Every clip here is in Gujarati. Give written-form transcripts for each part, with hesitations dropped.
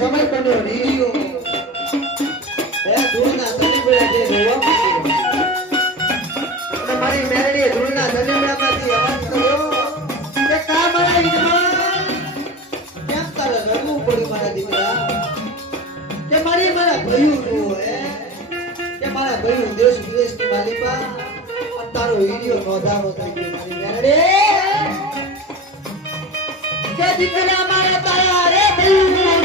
સમય પડ્યો રીયો એ ધૂળના તલીબડા જે જોવા અને મારી મેરડીએ ધૂળના તલીબડામાંથી અવાજ કર્યો કે કા મારા ઈજમાં કેમ તારે રડવું પડ્યું મારા દીકરા કે મારા ભયું જોવો કે મારા ભયું દેશ વિદેશની માલિકા તારો હીરિયો નોંધાવો થઈ ગયો મારી મેરડી કે દીકરા મારા તારા રે ભયું જોવા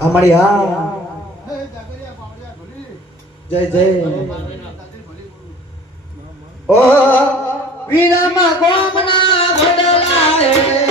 हमारी हाँ जय जय ओ वीरमा गोमना भडला है